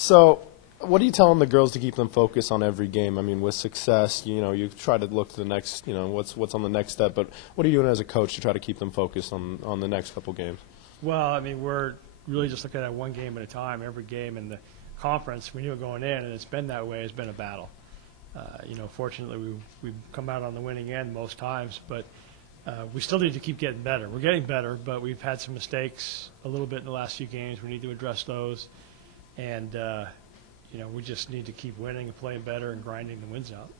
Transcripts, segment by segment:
So, what are you telling the girls to keep them focused on every game? I mean, with success, you try to look to the next, what's on the next step. But what are you doing as a coach to try to keep them focused on the next couple games? Well, I mean, we're really just looking at one game at a time. Every game in the conference, we knew it going in, and it's been that way. It's been a battle. Fortunately, we've come out on the winning end most times, but we still need to keep getting better. We're getting better, but we've had some mistakes a little bit in the last few games. We need to address those, and we just need to keep winning and playing better and grinding the wins out.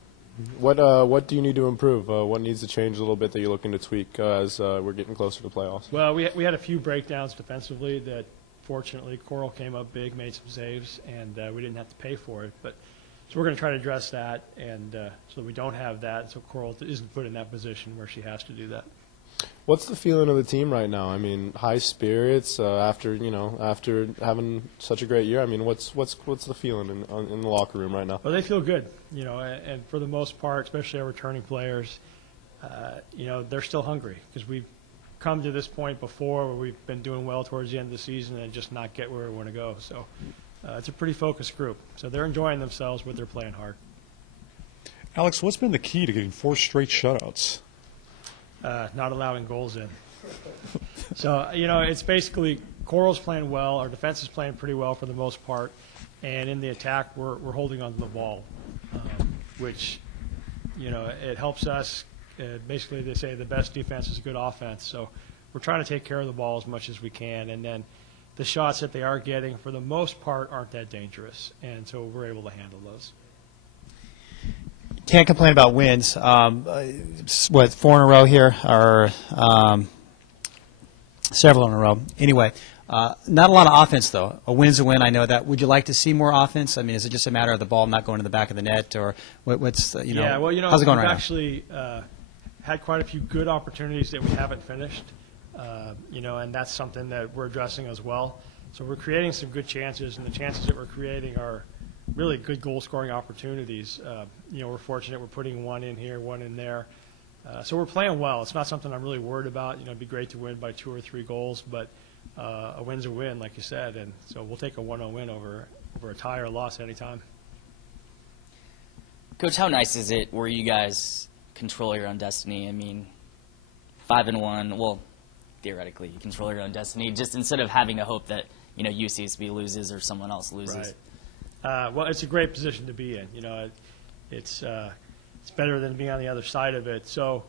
What do you need to improve? What needs to change a little bit that you're looking to tweak as we're getting closer to playoffs? Well, we had a few breakdowns defensively that fortunately Coral came up big, made some saves, and we didn't have to pay for it. So we're going to try to address that, and so we don't have that, so Coral isn't put in that position where she has to do that. What's the feeling of the team right now? I mean, high spirits after having such a great year. I mean, what's the feeling in the locker room right now? Well, they feel good, and for the most part, especially our returning players, they're still hungry because we've come to this point before where we've been doing well towards the end of the season and just not get where we want to go. So it's a pretty focused group. So they're enjoying themselves, but they're playing hard. Alex, what's been the key to getting 4 straight shutouts? Not allowing goals in. So, it's basically Coral's playing well. Our defense is playing pretty well for the most part. And in the attack, we're holding on to the ball, which, it helps us. Basically, they say the best defense is good offense. So we're trying to take care of the ball as much as we can. And then the shots that they are getting, for the most part, aren't that dangerous. And so we're able to handle those. Can't complain about wins. 4 in a row here, or several in a row. Anyway, not a lot of offense, though. A win's a win, I know that. Would you like to see more offense? I mean, is it just a matter of the ball not going to the back of the net, or what's, Yeah, well, how's it going right now? We've actually had quite a few good opportunities that we haven't finished, and that's something that we're addressing as well. So we're creating some good chances, and the chances that we're creating are really good goal-scoring opportunities. We're fortunate we're putting one in here, one in there. So we're playing well. It's not something I'm really worried about. It'd be great to win by 2 or 3 goals, but a win's a win, like you said, and so we'll take a 1-0 win over a tie or a loss anytime. Coach, how nice is it where you guys control your own destiny? I mean, 5-1, well, theoretically, you control your own destiny, just instead of having a hope that, UCSB loses or someone else loses. Right. Well, it's a great position to be in. It's better than being on the other side of it. So,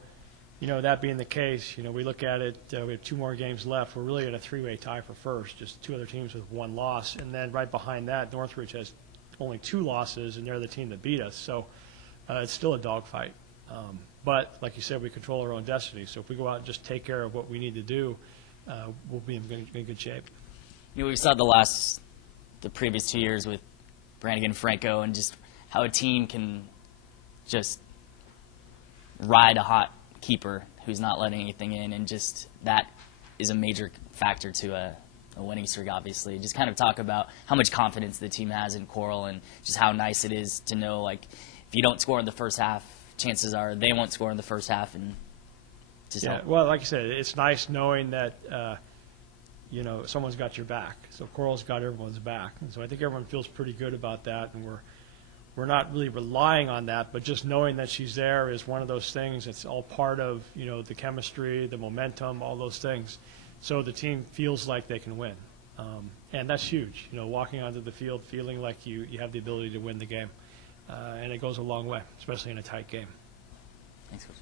that being the case, we look at it. We have 2 more games left. We're really in a 3-way tie for first. Just 2 other teams with 1 loss, and then right behind that, Northridge has only 2 losses, and they're the team that beat us. So, it's still a dogfight. But like you said, we control our own destiny. So if we go out and just take care of what we need to do, we'll be in good shape. We saw the previous 2 years with Brannigan, Franco, and just how a team can just ride a hot keeper who's not letting anything in, and just that is a major factor to a winning streak, obviously. Just kind of talk about how much confidence the team has in Coral and just how nice it is to know, like, if you don't score in the first half, chances are they won't score in the first half. And just well, like I said, it's nice knowing that someone's got your back. So Coral's got everyone's back, and so I think everyone feels pretty good about that, and we're not really relying on that, but just knowing that she's there is one of those things. It's all part of the chemistry, the momentum, all those things. So the team feels like they can win, and that's huge. Walking onto the field feeling like you have the ability to win the game, and it goes a long way, especially in a tight game. Thanks, Coach.